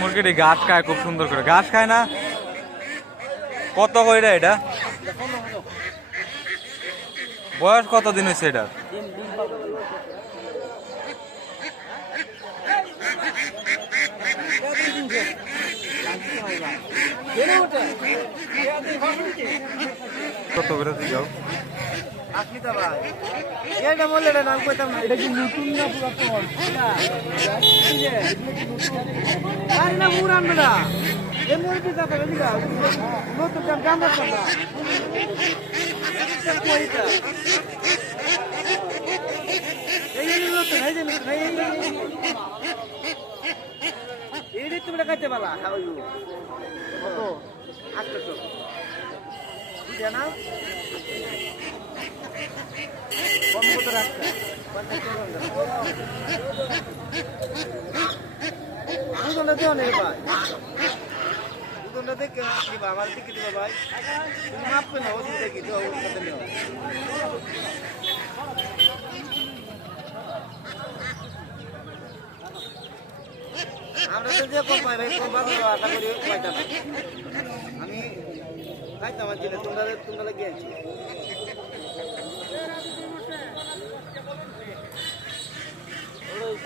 মুরগিটি ঘাস খায়, খুব সুন্দর করে। ঘাস খায় না? কত কইরা এটা? বয়স কত দিন হয়েছে এটার কত করে যাও। এটা বললে এটা নাম কইতাম না এটা কি নতুন না পুরাতন আরে না পুরান বেটা এই মুরগি দাম এটা দিগা নতুন দাম দাম রাখছ এই নতুন এই যে নতুন এই এই তুমি কাটতে পালা কত আটশো বুঝা না দুজনে দিও নেই ভাই। দুজনে দেখে দিবা? আমার না আমরা তো কম পাই ভাই কম বাদ আশা করি পাইতাম। না। আমি খাইতাম আর তোমরা তোমরা সেম সেম তো ওটা ওটা সেটা দিয়ে ফোন বিড়ালো দিছে এগা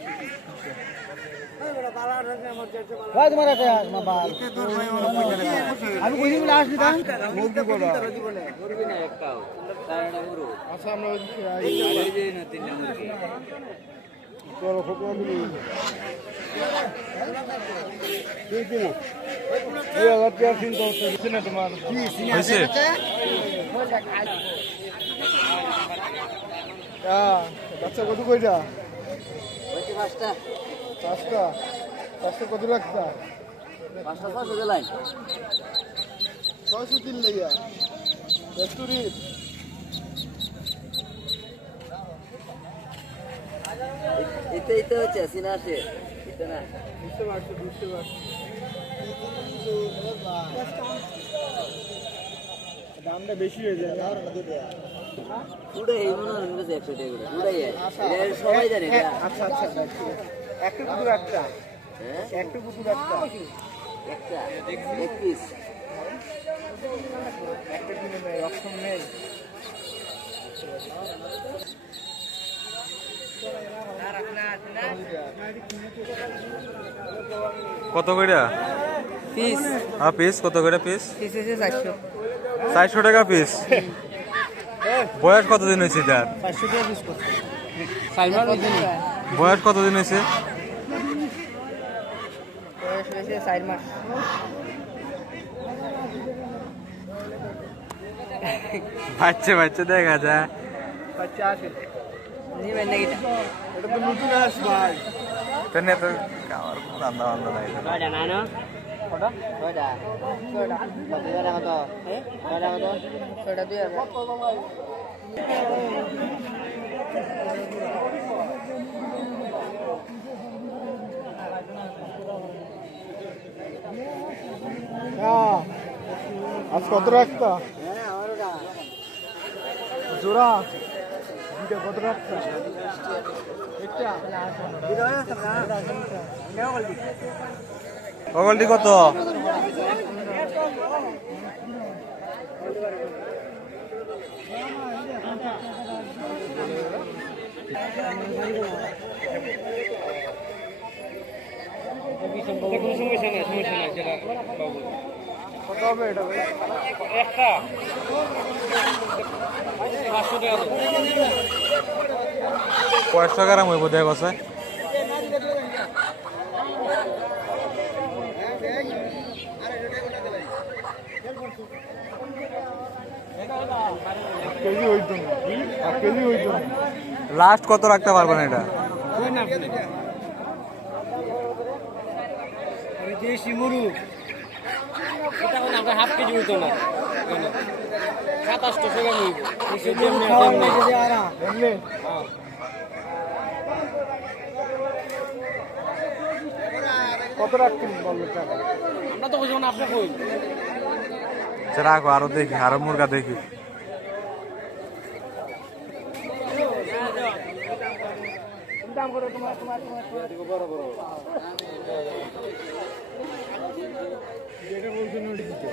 ভাই তোমার একটা না বাল আমি কই দিন আসবি তা মুরগি বড় দিব না আচ্ছা আমরা ওইদিকে আই চলো খুব দিলি দুই হাজার টাকা চিন্তা হচ্ছে না। তোমার হয়েছে। হ্যাঁ বাচ্চা কত কইটা পাঁচটা। পাঁচটা। পাঁচটা কত রাখতা ছয়শো তিন এতে এতে হচ্ছে সিনা আছে এতে না। বুঝতে পারছি বুঝতে পারছি। দামটা বেশি হয়ে যায়। পুরো এই মনে হয় একশো টাকা পুরাই সবাই জানে আচ্ছা আচ্ছা আচ্ছা, একটা কুকুর একটা। একটা কুকুর একটা। একটা। এক একটা কিনে নেই অপশন নেই। কত কইরা? পিস। হ্যাঁ পিস? কত করে পিস? পিস এসে চারশো। চারশো টাকা পিস? বয়স কত দিন হয়েছে তার চারশো টাকা পিস বয়স কত দিন হয়েছে হয়েছে চার মাস বাচ্চা বাচ্চা দেখা যায়। বাচ্চা আছে। নিবেন নাকি এটা তো নতুন আস ভাই। তো না না কত কত দুই হাজার আজ কত রাখতা হ্যাঁ জোড়া। দুইটা কত রাখতা একটা। ওগলটি কত? কত হবে এটা? ভাই কয়শো গ্রাম হইব দেখ আছে। কেজি হইতো না এক কেজি হইতো না লাস্ট কত রাখতে পারবেন এটা? দেশি এটা হাফ কেজি হইতো না। সাতাশটা টাকা নিব কত রাখছেন আমরা তো বুঝব না আপনি কই? রাখো আরও দেখি আরও মুরগা দেখি। দাম করে তোমার তোমার তোমার বড় বড় যেটা বলছেন ওটা দিতে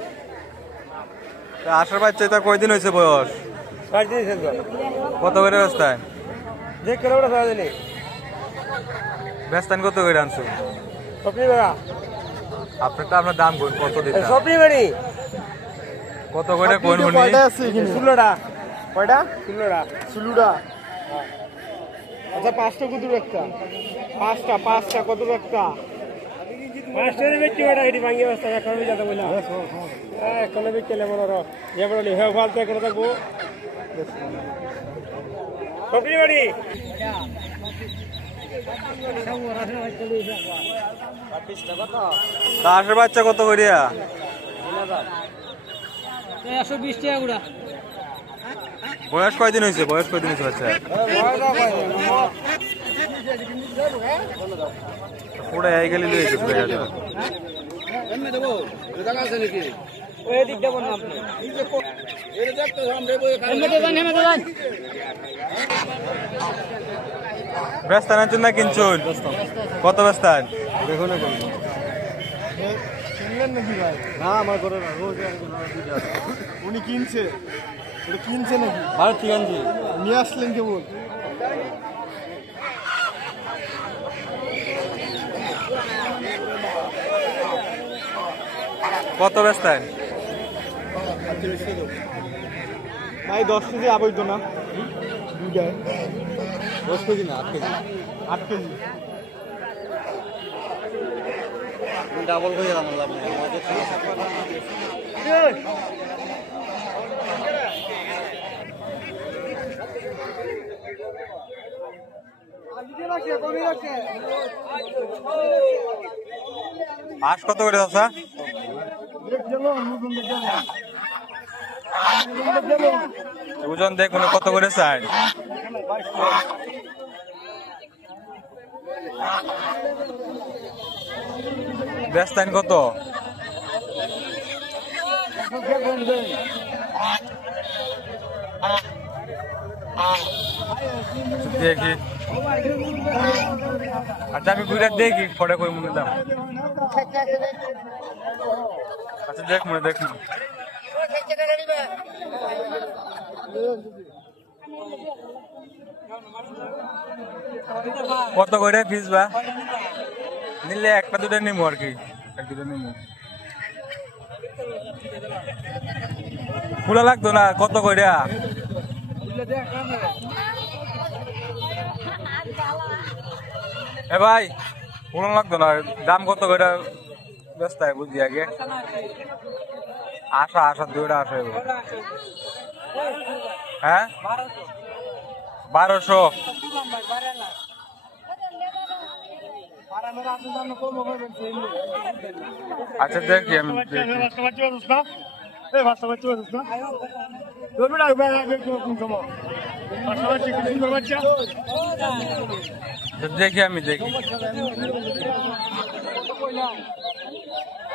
তা আসার বাচ্চা তা কয়দিন হয়েছে বয়স? কত করে ব্যস্তায় ব্যস্তান কত করে আনছো? সপনি আপনার তো আপনার দাম কোন কত দিতে? কত করে কোন ষোলোটা। কয়টা? ষোলোটা। ষোলোটা। আচ্ছা পাঁচটা কত একটা। পাঁচটা পাঁচটা কত একটা। পাঁচটা বেচি ওটা এটি ভাঙিয়ে বস্তা এখন যাতে বললাম। এখন বেচলে মনে রো যে বলি হে ফালতে করে থাকব। বাড়ি? বাচ্চা কত করিয়া? একশো বিশ টাকা গুড়া। বয়স কয়দিন হয়েছে? বয়স কয়দিন হয়েছে বাচ্চা? পুরো এই গেলি লয়ে গেছে। ওই না না কিনছুন কত ব্যস্ত দেখুন নাকি ভাই না আমার করে না রোজ উনি কিনছে। এটা কিনছে নাকি? ভালো ঠিক আছে। নিয়ে আসলেন কেবল। কত ব্যস্তান? ভাই দশ কেজি আবৈধ না দশ কেজি না আট কেজি। আট কেজি। ডাবল হয়ে গেলাম আস কত করে চাচা? ওজন দেখুন কত করে চাই ব্যস্তান কত? দেখি। আচ্ছা আমি ঘুরে দেখি, পরে কই মনে দাম আচ্ছা দেখ মনে দেখ কত করে ফিস বা? নিলে একটা দুটো নিমু আর কি। এক দুটো নিমু। খোলা লাগতো না? কত করে? এ ভাই পুরনো লাগতো না? দাম কত করে? ব্যস্ত বুঝি আগে। আসা আসা দুইটা এবার। হ্যাঁ? বারোশো। আচ্ছা দেখি আমি দেখি আমি দেখি।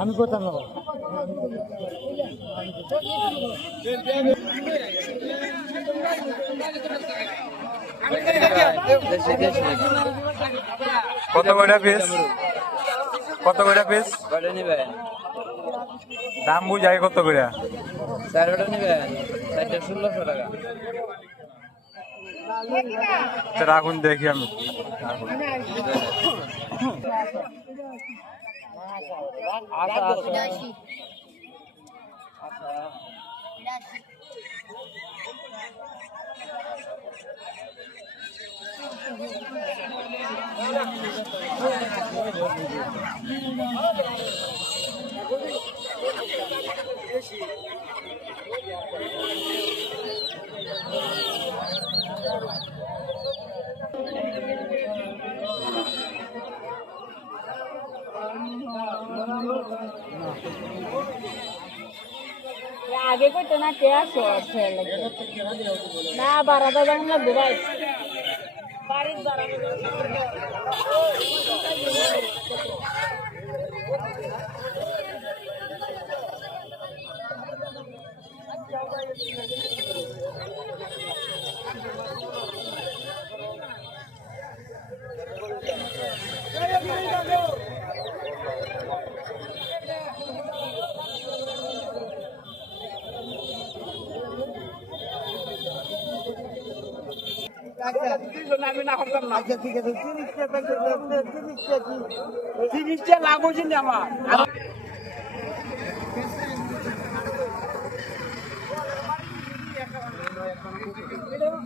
আমি কোথাও নেব? কত করে পিস কত করে পিস কটা নেবেন। দাম বুঝাই কত করে? চারোটা নেবেন। চারটা ষোলোশো টাকা। আচ্ছা, রাখুন দেখি আমি। রাখুন। আচ্ছা আচ্ছা বিরাশি আচ্ছা বিরাশি আগে কইতো না কে আসো? না বারাদা দাম লাগবে বাড়ির বারাদা তিরিশটা না আমার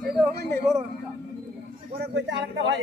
এটা হবে না বড় কইতে আরেকটা ভাই।